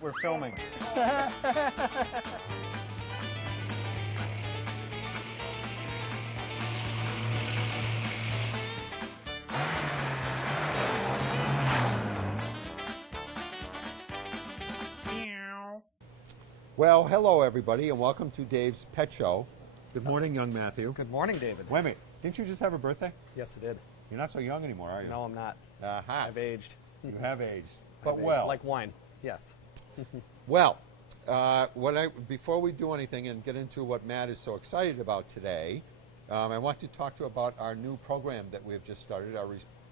We're filming. Well, hello everybody, and welcome to Dave's Pet Show. Good morning, young Matthew. Good morning, David. Wait a minute, didn't you just have a birthday? Yes, I did. You're not so young anymore, are you? No, I'm not. I've aged. You have aged, but I've aged. well. Like wine, yes. Well, before we do anything and get into what Matt is so excited about today, I want to talk to you about our new program that we have just started, our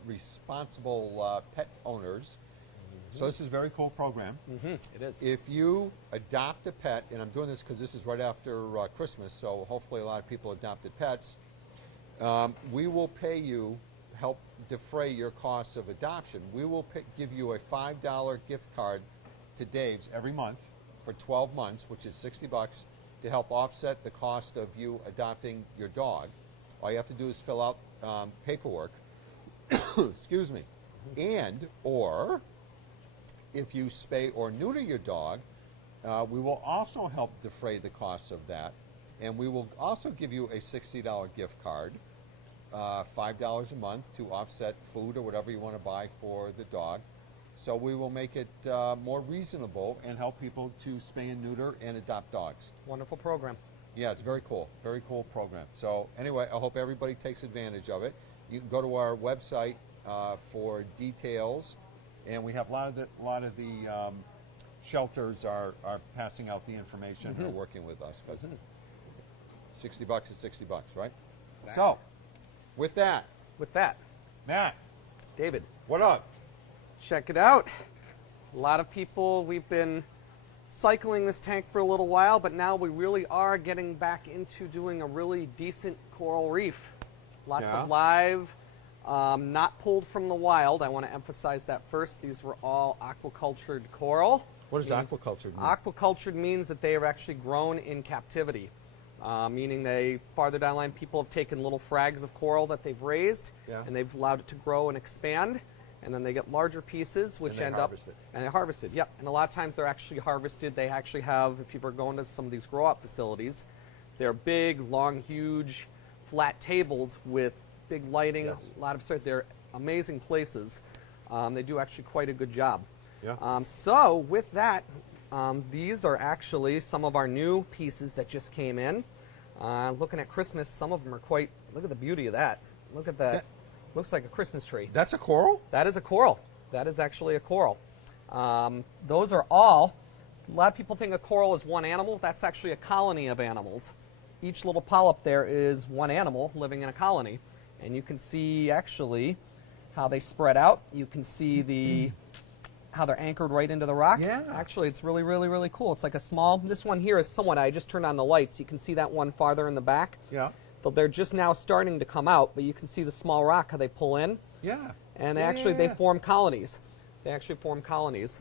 Responsible Pet Owners. So this is a very cool program. It is. If you adopt a pet, and I'm doing this because this is right after Christmas, so hopefully a lot of people adopted pets, we will pay you, help defray your costs of adoption. We will give you a $5 gift card to Dave's every month for 12 months, which is $60, to help offset the cost of you adopting your dog. All you have to do is fill out paperwork, excuse me, and or if you spay or neuter your dog, we will also help defray the costs of that, and we will also give you a $60 gift card, $5 a month to offset food or whatever you want to buy for the dog. So we will make it more reasonable and help people to spay and neuter and adopt dogs. Wonderful program. Yeah, it's very cool program. So anyway, I hope everybody takes advantage of it. You can go to our website for details. And we have a lot of the shelters are passing out the information and are working with us because $60 is $60, right? Exactly. So, with that, Matt, David, what up? check it out. A lot of people, we've been cycling this tank for a little while, but now we really are getting back into doing a really decent coral reef. Lots of live, not pulled from the wild. I want to emphasize that first. These were all aquacultured coral. What does aquaculture mean? Aquacultured means that they are actually grown in captivity, meaning they, farther down the line, people have taken little frags of coral that they've raised, and they've allowed it to grow and expand, and then they get larger pieces, which end up... And they're harvested, yep. And a lot of times they're actually harvested. They actually have, if you've ever gone to some of these grow-up facilities, they're big, long, huge, flat tables with big lighting, a lot of stuff. They're amazing places. They do actually quite a good job. Yeah. So with that, these are actually some of our new pieces that just came in. Looking at Christmas, some of them are quite, look at the beauty of that. Look at that. Looks like a Christmas tree. That's a coral? That is a coral. That is actually a coral. Those are all, a lot of people think a coral is one animal. That's actually a colony of animals. Each little polyp there is one animal living in a colony. And you can see actually how they spread out. You can see how they're anchored right into the rock. Yeah. Actually, it's really, really, really cool. It's like a small, this one here is somewhat, I just turned on the lights. You can see that one farther in the back. Yeah. They're just now starting to come out, but you can see the small rock, how they pull in. Yeah. And they form colonies. They actually form colonies.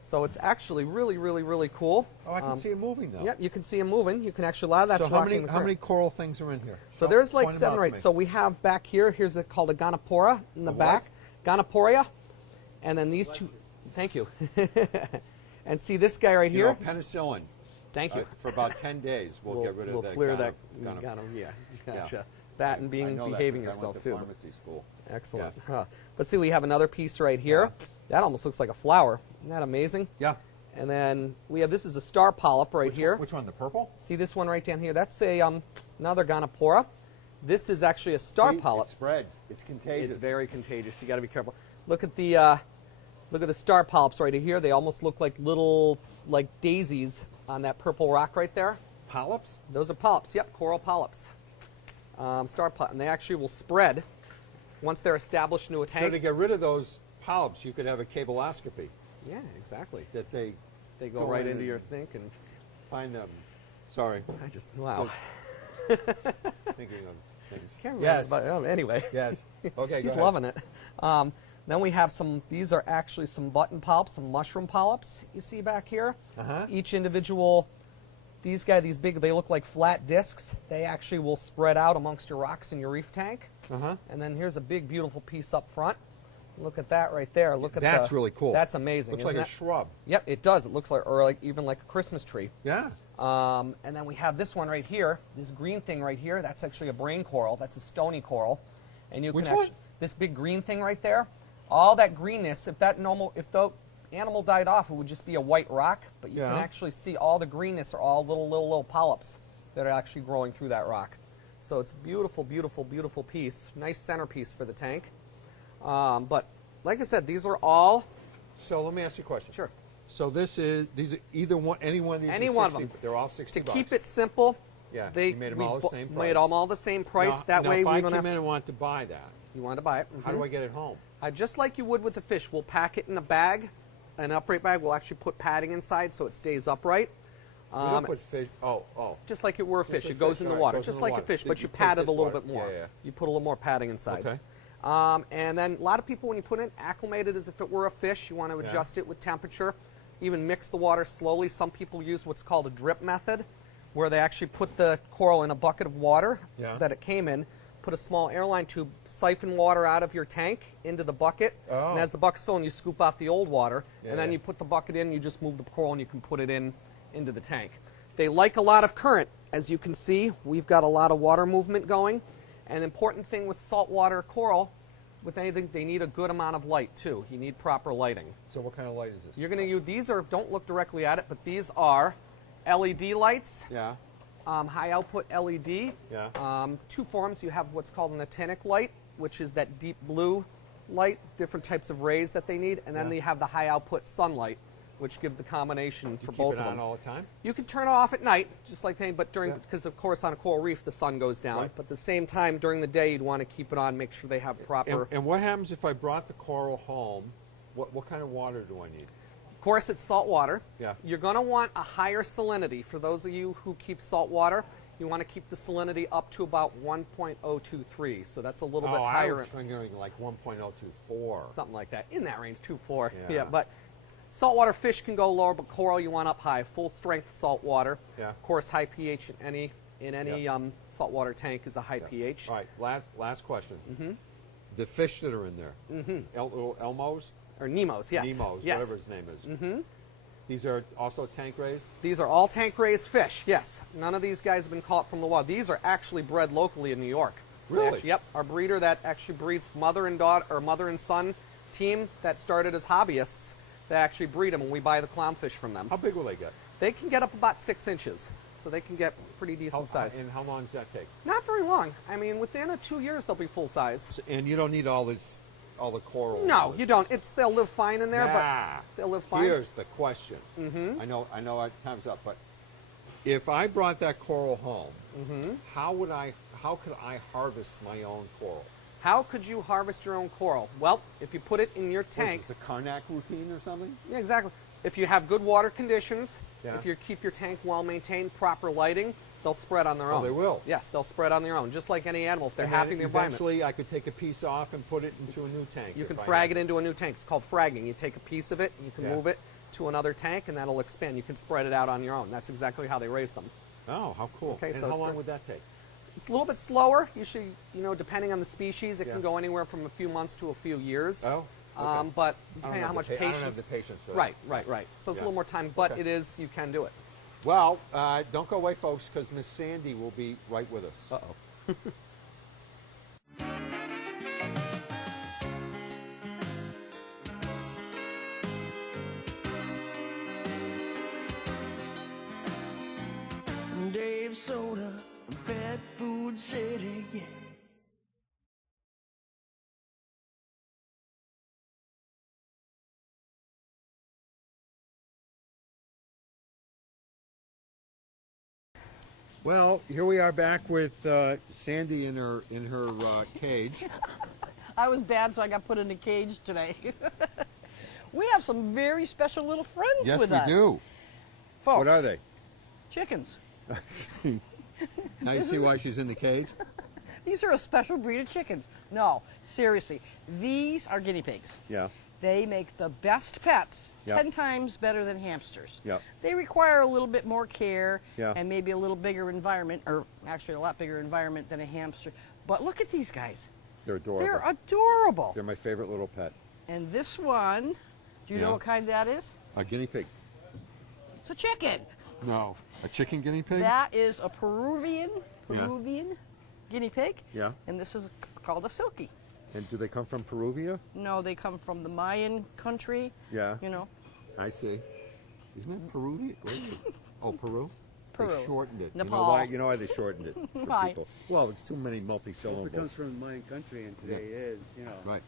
So it's actually really, really, really cool. Oh, I can see it moving though. Yep, you can see them moving. You can actually, a lot of that's so rocking. how many coral things are in here? So there's like 7 or 8. So we have back here, here's called a Gonopora in the back. Gonoporia. And then these two, thank you. And see this guy right here? Penicillin. Thank you. For about 10 days, we'll get rid of that. We'll clear that. Yeah. Gotcha. That and behaving yourself too. I went to pharmacy school. Excellent. Yeah. Huh. But see, we have another piece right here. That almost looks like a flower. Isn't that amazing? Yeah. And then we have, this is a star polyp right here. Which one, the purple? See this one right down here? That's another Gonopora. This is actually a star polyp. It spreads. It's contagious. It's very contagious. You got to be careful. Look at the star polyps right here. They almost look like little daisies on that purple rock right there. Polyps? Those are polyps. Yep, coral polyps. Star polyp, and they actually will spread once they're established into a tank. So to get rid of those polyps, you could have a cabloscopy. Yeah, exactly. That they go right into your thing and find them. Sorry. Wow. Thinking of things. Yes. But, anyway. Yes. Okay. He's loving it. Then we have these are actually some button polyps, some mushroom polyps you see back here. Each individual, these big, they look like flat discs. They actually will spread out amongst your rocks in your reef tank. And then here's a big, beautiful piece up front. Look at that right there. Look at That's really cool. That's amazing. Looks isn't like a that? shrub. Yep, it does. It looks like, or like even like a Christmas tree. Yeah. And then we have this one right here. This green thing right here. That's actually a brain coral. That's a stony coral. And you Which can one? this big green thing right there. All that greenness. If the animal died off, it would just be a white rock. But you can actually see all the greenness are all little polyps that are actually growing through that rock. So it's a beautiful, beautiful, beautiful piece. Nice centerpiece for the tank. But like I said, these are all. So let me ask you a question. Sure. So these are any one of these. Any is one 60, of them. They're all 60 To bucks. keep it simple, Yeah, they you made them all the same price. made them all the same price. Now, That way if we I don't came have in to. and wanted to buy that, You want to buy it? how do I get it home? Just like you would with the fish, we'll pack it in a bag, an upright bag. We'll actually put padding inside so it stays upright. We don't put fish. Oh. Just like it were a fish, like it goes fish, in the all right, water, goes in just the like a water. fish, You but you take pad it this a little water. bit more. Yeah, yeah. You put a little more padding inside. Okay. And then a lot of people, when you put it, acclimate it as if it were a fish. You want to adjust it with temperature. Even mix the water slowly. Some people use what's called a drip method, where they actually put the coral in a bucket of water that it came in, put a small airline tube, siphon water out of your tank into the bucket, and as the bucket's filling, you scoop out the old water, and then you put the bucket in, you just move the coral, and you can put it into the tank. They like a lot of current. As you can see, we've got a lot of water movement going. And the important thing with saltwater coral, with anything, they need a good amount of light too. You need proper lighting. So what kind of light is this? You're going to use, these are, don't look directly at it, but these are LED lights, Yeah. high output LED. Yeah. Two forms. You have what's called an actinic light, which is that deep blue light, different types of rays that they need. And then they have the high output sunlight, which gives the combination for both Keep it of on them. all the time? You can turn it off at night, just like but because of course on a coral reef the sun goes down. Right. But at the same time during the day you'd want to keep it on, make sure they have proper. And what happens if I brought the coral home? What kind of water do I need? Of course it's salt water. Yeah. You're going to want a higher salinity. For those of you who keep salt water, you want to keep the salinity up to about 1.023. So that's a little bit I higher. was thinking like 1.024. Something like that, in that range, 2.4. Yeah. But saltwater fish can go lower, but coral you want up high. Full strength salt water. Yeah. Of course, high pH in any saltwater tank is a high pH. All right, last question. Mm-hmm. The fish that are in there, little Elmos? Or Nemos, yes. Nemos, yes. whatever his name is. Mm-hmm. These are also tank raised? These are all tank raised fish, yes. None of these guys have been caught from the wild. These are actually bred locally in New York. Really? Yep. Our breeder that actually breeds mother and daughter or mother and son team that started as hobbyists. They actually breed them, and we buy the clownfish from them. How big will they get? They can get up about 6 inches, so they can get pretty decent size. And how long does that take? Not very long. I mean, within 2 years they'll be full size. And you don't need all the coral. No, you don't. They'll live fine in there, Nah. but they'll live fine. Here's the question. Mm-hmm. I know it comes up, but if I brought that coral home, how could I harvest my own coral? How could you harvest your own coral? Well, if you put it in your tank. Is this a Karnak routine or something? Yeah, exactly. If you have good water conditions, Yeah. if you keep your tank well maintained, proper lighting, they'll spread on their own. they will? Yes, they'll spread on their own, just like any animal. If they're And happy then in the environment. eventually I could take a piece off and put it into a new tank. You can if I frag had it into a new tank. It's called fragging. You take a piece of it, and you can Yeah. move it to another tank, and that'll expand. You can spread it out on your own. That's exactly how they raise them. Oh, how cool. Okay, and so how it's long very- would that take? It's a little bit slower. Usually, depending on the species, it Yeah. can go anywhere from a few months to a few years. Oh, okay. But I don't depending on have how much the patience. I don't have the patience for that. Right. So it's Yeah. a little more time, but Okay. you can do it. Well, don't go away, folks, because Miss Sandy will be right with us. Uh-oh. Dave Soda, Pet Food City, yeah. Well, here we are back with Sandy in her cage. I was bad, so I got put in a cage today. We have some very special little friends Yes, with we us. do. Folks, What are they? chickens. Now you see why she's in the cage? These are a special breed of chickens. No, seriously, these are guinea pigs. Yeah. They make the best pets, Yep. 10 times better than hamsters. Yep. They require a little bit more care Yeah. and maybe a little bigger environment, or actually a lot bigger environment than a hamster. But look at these guys. They're adorable. They're adorable. They're my favorite little pet. And this one, do you know Yeah. what kind that is? A guinea pig. It's a chicken. No. A chicken guinea pig? That is a Peruvian Yeah. guinea pig. Yeah. And this is called a silkie. And do they come from Peruvia? No, they come from the Mayan country. Yeah. You know, I see. Isn't it Peruvian? Where is it? Oh, Peru? Peru. They shortened it. You know Nepal. why? You know why they shortened it for Why? people? Well, it's too many It comes multi-syllables. from the Mayan country, and today is, you know. Right.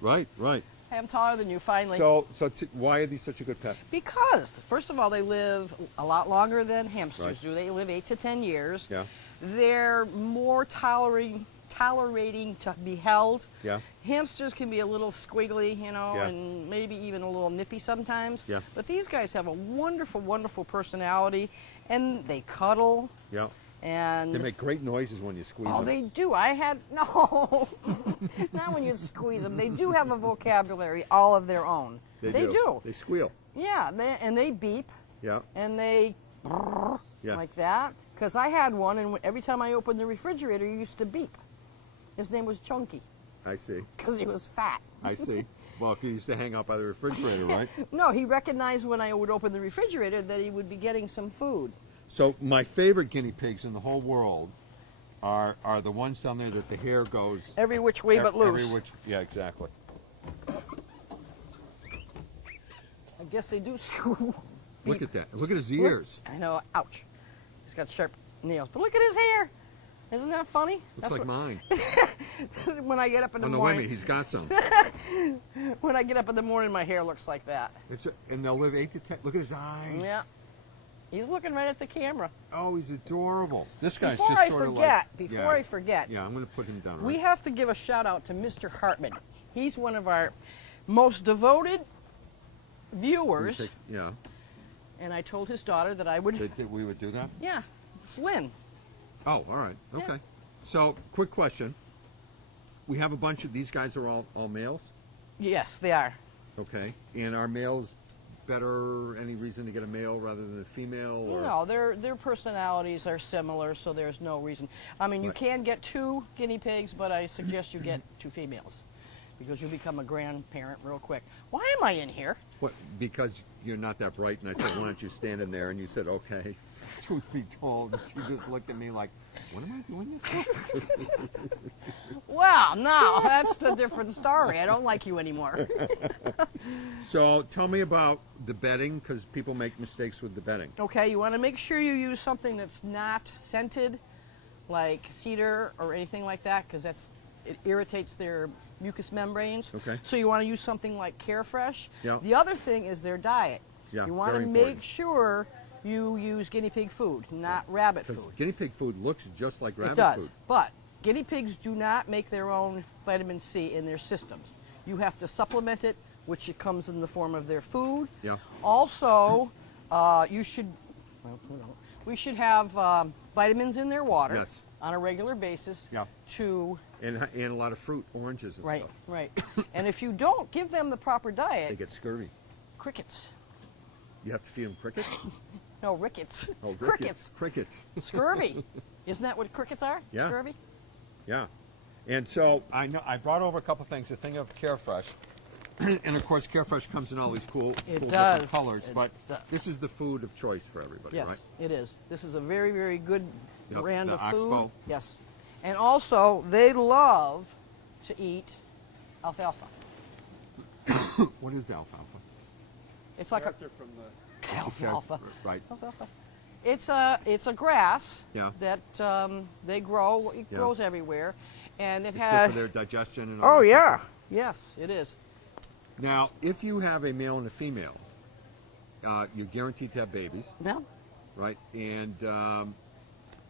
Right. hey, I'm taller than you, finally. So why are these such a good pet? Because, first of all, they live a lot longer than hamsters Right. do. They live 8 to 10 years. Yeah. They're more tolerating to be held. Yeah. Hamsters can be a little squiggly, you know, Yeah. and maybe even a little nippy sometimes. Yeah. But these guys have a wonderful, wonderful personality, and they cuddle, Yeah. and They make great noises when you squeeze oh, them. they do. I had no, not when you squeeze them. They do have a vocabulary all of their own. They do. They squeal. Yeah, and they beep Yeah. and they Yeah. like that. Because I had one, and every time I opened the refrigerator, he used to beep. His name was Chunky I see. because he was fat. I see. Well, if you used to hang out by the refrigerator, right? No, he recognized when I would open the refrigerator that he would be getting some food. So my favorite guinea pigs in the whole world are the ones down there that the hair goes Every which way but loose. Every which, yeah, exactly. I guess they do screw. Look at that. Look at his Look- ears. I know. Ouch. He's got sharp nails. But look at his hair. Isn't that funny? Looks like mine. When I get up in the Oh no, wait a morning. minute. He's got some. When I get up in the morning, my hair looks like that. And they'll live 8 to 10. Look at his eyes. Yeah. He's looking right at the camera. Oh, he's adorable. This guy's Before just I sort forget, of like. before yeah. I forget, Yeah, I'm going to put him down. we Right? have to give a shout out to Mr. Hartman. He's one of our most devoted viewers, Yeah. and I told his daughter that I would. That we would do that. Yeah, it's Lynn. Oh, all right. Yeah. Okay. So, quick question. We have a bunch of these guys are all males. Yes, they are. Okay. And are males better? Any reason to get a male rather than a female? Or? No, their personalities are similar, so there's no reason. I mean, you Right. can get 2 guinea pigs, but I suggest you get 2 females because you'll become a grandparent real quick. Why am I in here? What? Because you're not that bright, and I said, "Why don't you stand in there?" And you said, "Okay." Truth be told, she just looked at me like, "What am I doing this for?" Well, no, that's a different story. I don't like you anymore. So, tell me about the bedding, because people make mistakes with the bedding. Okay, you want to make sure you use something that's not scented, like cedar or anything like that, because it irritates their mucous membranes. Okay. So you want to use something like Carefresh. Yeah. The other thing is their diet. Yeah, You want to very make important. sure you use guinea pig food, not rabbit Because food. guinea pig food looks just like rabbit It does, food. but guinea pigs do not make their own vitamin C in their systems. You have to supplement it, which it comes in the form of their food. Yeah. Also, we should have vitamins in their water Yes. on a regular basis. Yeah. To And a lot of fruit, oranges and right, stuff. right. And if you don't give them the proper They diet, get scurvy. crickets. You have to feed them crickets? No, rickets. Oh, Crickets. Crickets. Scurvy. Isn't that what crickets are? Yeah. Scurvy. Yeah. And so I brought over a couple things. A thing of Carefresh. And of course, Carefresh comes in all these cool It different does. colors. It but does. this is the food of choice for everybody, Yes, right? it is. This is a very, very good Yep, brand the of food. Oxbow. Yes. And also, they love to eat alfalfa. What is alfalfa? It's like Character from the alfalfa. Right. Alfalfa. It's a grass Yeah. that they grow. It Yeah. grows everywhere, and it It's has. good for their digestion and all Oh that yeah. kind of stuff. Yes, it is. Now, if you have a male and a female, you're guaranteed to have babies, No. right? And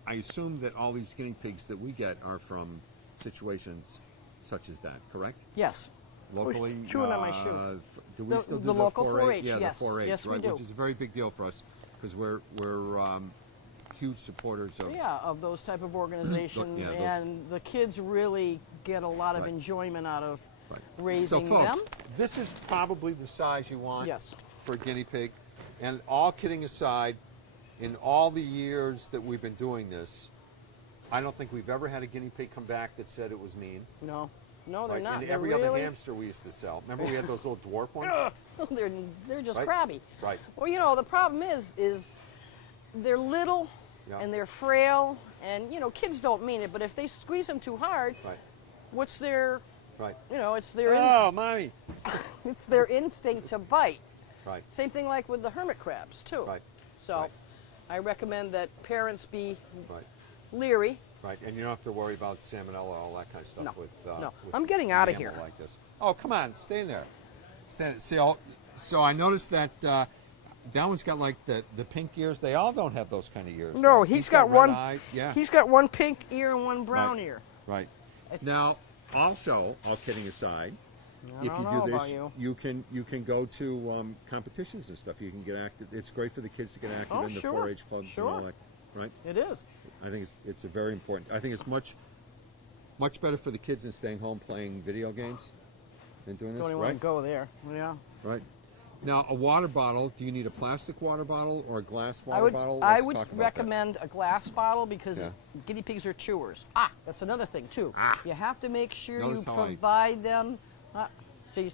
I assume that all these guinea pigs that we get are from situations such as that, correct? Yes. Locally, chewing on my shoe. Do we The- still do the local 4-H? 4-H, Yeah, yes. the 4-H, Yes, we right? do. Which is a very big deal for us because we're huge supporters of. Yeah, of those type of organizations, yeah, those- and the kids really get a lot of Right. enjoyment out of Right. raising so, folks, them. this is probably the size you want Yes. for a guinea pig. And all kidding aside, in all the years that we've been doing this, I don't think we've ever had a guinea pig come back that said it was mean. No. No, they're Right, not. And They're every really, other hamster we used to sell. Remember we had those little dwarf ones? they're just Right? crabby. Right. Well, you know, the problem is they're little Yeah. and they're frail, and you know, kids don't mean it, but if they squeeze them too hard, Right. what's their, Right. you know, it's their mommy. it's their instinct to bite. Right. Same thing like with the hermit crabs too. Right. So, Right. I recommend that parents be Right. leery. Right. And you don't have to worry about salmonella, all that kind of stuff No. with. No. with I'm getting an outta animal here. Like this. Oh, come on, stay in there. Stay. See, so I noticed that that one's got like the pink ears. They all don't have those kind of ears. No, though. he's got red one. eye. Yeah. He's got one pink ear and one brown Right. ear. Right. Now, also, all kidding aside, I if don't you know do about this, you. you can go to competitions and stuff. You can get active. It's great for the kids to get active Oh, in the sure. 4-H clubs Sure. and all that. Right. It is. I think it's a very important. I think it's much better for the kids than staying home playing video games than doing this. Don't even Right. want to go there. Yeah. Right. Now, a water bottle. Do you need a plastic water bottle or a glass water I would, bottle? I Let's would talk about that. recommend a glass bottle because Yeah. guinea pigs are chewers. Ah, that's another thing too. Ah. You have to make sure Notice you how I- provide them. See,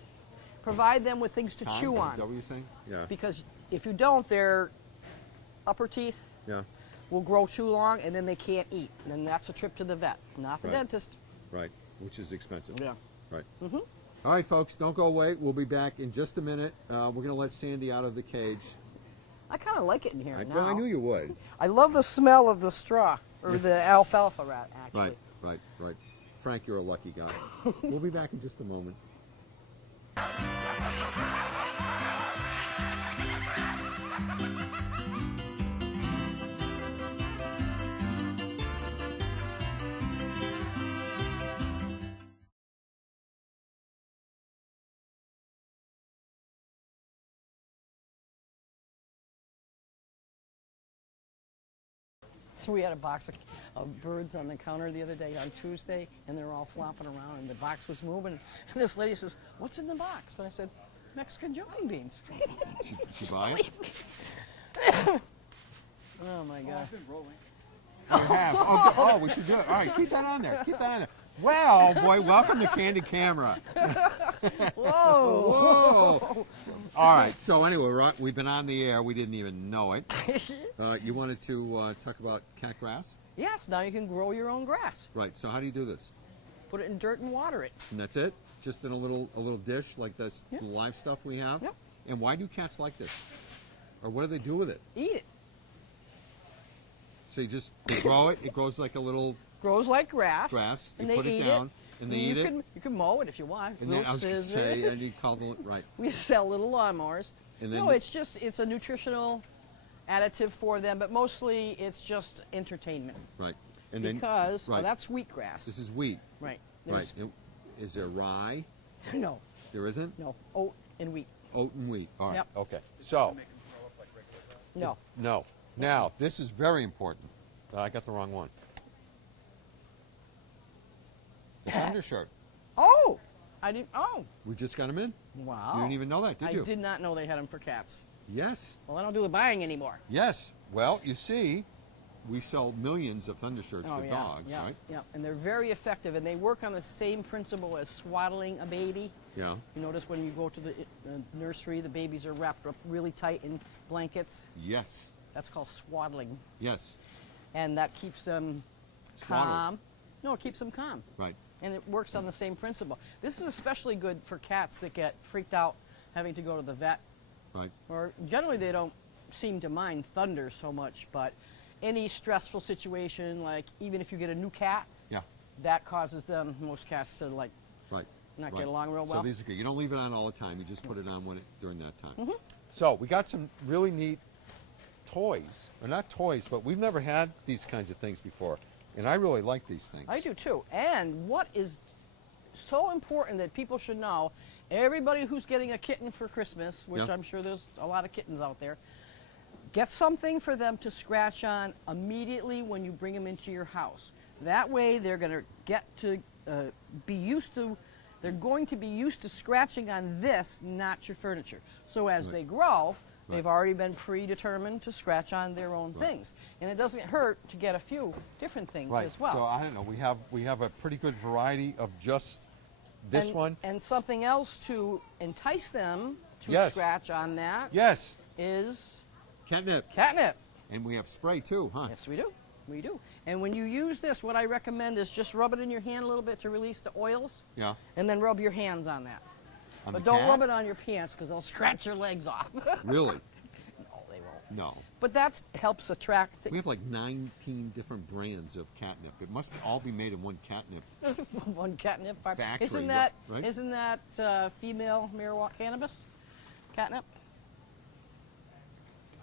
provide them with things to Tom, chew Is that on. what you're saying? Yeah. Because if you don't, their upper teeth Yeah. will grow too long and then they can't eat. And then that's a trip to the vet, not the Right. dentist. Right. Which is expensive. Yeah. Right. Mm-hmm. All right, folks, don't go away. We'll be back in just a minute. We're going to let Sandy out of the cage. I kind of like it in here now. Well, I knew you would. I love the smell of the straw or the alfalfa rat. Actually. Right. Frank, you're a lucky guy. We'll be back in just a moment. So we had a box of birds on the counter the other day on Tuesday, and they're all flopping around, and the box was moving. And this lady says, "What's in the box?" And I said, "Mexican jumping beans." She buy it? Oh my God! You have. Oh, we should do it. All right, keep that on there. Keep that on there. Well, boy, welcome to Candid Camera. Whoa! Whoa. All right. So anyway, we've been on the air. We didn't even know it. You wanted to talk about cat grass, Yes, now you can grow your own grass. right? So how do you do this? Put it in dirt and water it. And that's it? Just in a little dish like this Yep. live stuff we have? Yep. And why do cats like this? Or what do they do with it? Eat it. So you grow it. It grows like a little Grows like grass. grass. And you they put it eat down, and they eat you it. Can, you can mow it if you want. And then Little I was going to scissors. say, and you call them right. We sell little lawnmowers. And then No, the- it's a nutritional additive for them, but mostly it's just entertainment. Right. And then Because right. that's wheatgrass. This is wheat. right. Right. Is there rye? No, There isn't? no, oat and wheat. Oat and wheat. All right. Yep. Okay. So, No. no. Now, this is very important. I got the wrong one. The undershirt. Oh, I didn't. Oh, We just got them in. wow. You didn't even know that, did you? I did not know they had them for cats. Yes. Well, I don't do the buying anymore. Yes. Well, you see, we sell millions of undershirts Oh for yeah, dogs, yeah, right? yeah, and they're very effective, and they work on the same principle as swaddling a baby. Yeah. You notice when you go to the nursery, the babies are wrapped up really tight in blankets. Yes. That's called swaddling, Yes. and that keeps them Swaddle. calm. No, it keeps them calm, Right. and it works on the same principle. This is especially good for cats that get freaked out having to go to the vet, Right. or generally they don't seem to mind thunder so much, but any stressful situation, like even if you get a new cat, Yeah. that causes them, most cats, to like Right. not right. get along real So well. these are good. You don't leave it on all the time. You just put it on during that time. Mm-hmm. So we got some really neat toys, or not toys, but we've never had these kinds of things before, and I really like these things. I do too. And what is so important that people should know, everybody who's getting a kitten for Christmas, which Yeah. I'm sure there's a lot of kittens out there, get something for them to scratch on immediately when you bring them into your house. That way they're going to get to be used to, they're going to be used to scratching on this, not your furniture. So as Right. they grow, Right. they've already been predetermined to scratch on their own Right. things. And it doesn't hurt to get a few different things Right. as well. So I don't know. We have a pretty good variety of just This and, one. And something else to entice them to Yes. scratch on that Yes. is Catnip. catnip. And we have spray too, huh? Yes, we do. We do. And when you use this, what I recommend is just rub it in your hand a little bit to release the oils, Yeah. and then rub your hands on that. On But the don't cat? rub it on your pants because they'll scratch your legs off. Really? No, they won't. No. But that helps attract. We have like 19 different brands of catnip. It must all be made in one catnip. One catnip farm. Factory, Isn't that right? isn't that female marijuana cannabis? Catnip.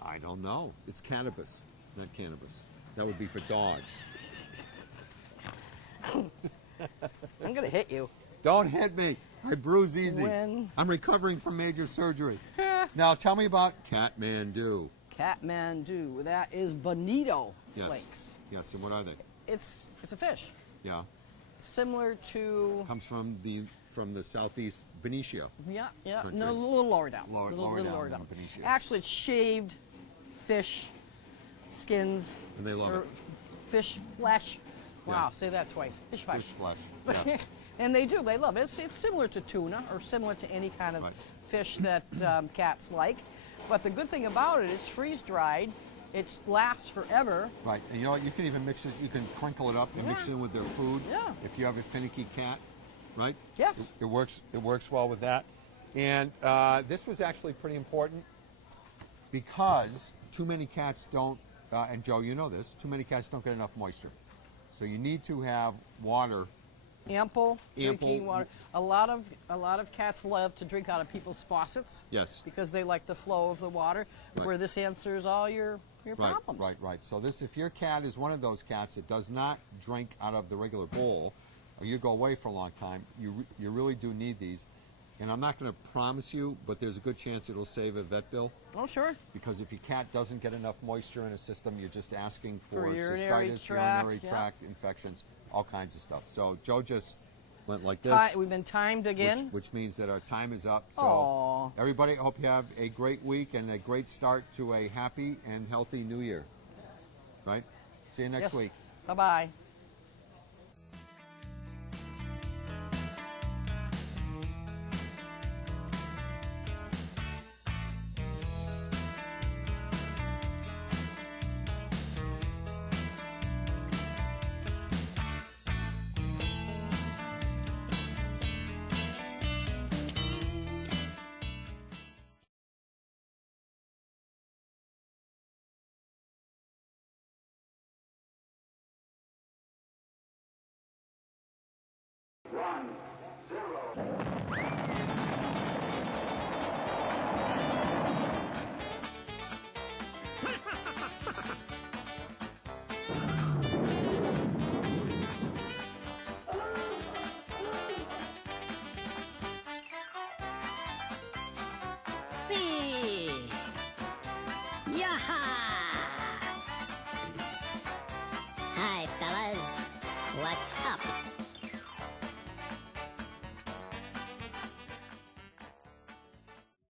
I don't know. It's cannabis, not cannabis. That would be for dogs. I'm gonna hit you. Don't hit me. I bruise easy. When- I'm recovering from major surgery. Now tell me about Catmandu. Catmandu. That is bonito Yes. flakes. Yes, and what are they? It's a fish, Yeah. similar to Comes from the southeast Benicia. yeah. Country. No, a little lower down. Lower- little, lower little down lower than down. Benicia. Actually, it's shaved fish skins. And they love or it. Fish flesh. Wow, Yeah. say that twice. Fish flesh. Fish flesh. Yeah. And they do. They love it. It's similar to tuna or similar to any kind of Right. fish that cats like. But the good thing about it, it's freeze dried. It lasts forever. Right, and you know what? You can even mix it. You can crinkle it up and mix it in with their food. Yeah. If you have a finicky cat, right? Yes. It works. It works well with that. And this was actually pretty important because too many cats don't. And Joe, you know this. Too many cats don't get enough moisture. So you need to have water. Ample drinking Ample- water. A lot of cats love to drink out of people's faucets. Yes. Because they like the flow of the water. Right. Where this answers all your Right, problems. right. So this, if your cat is one of those cats that does not drink out of the regular bowl, or you go away for a long time, you really do need these. And I'm not going to promise you, but there's a good chance it'll save a vet bill. Oh, sure. Because if your cat doesn't get enough moisture in a system, you're just asking for For urinary cystitis, tract, urinary yeah. tract infections, all kinds of stuff. So Joe just went like this, We've been timed again. which means that our time is up. So Aw. everybody, I hope you have a great week and a great start to a happy and healthy new year. Right? See you next Yes. week. Bye-bye. Hey! Yaha! Hi, fellas. What's up?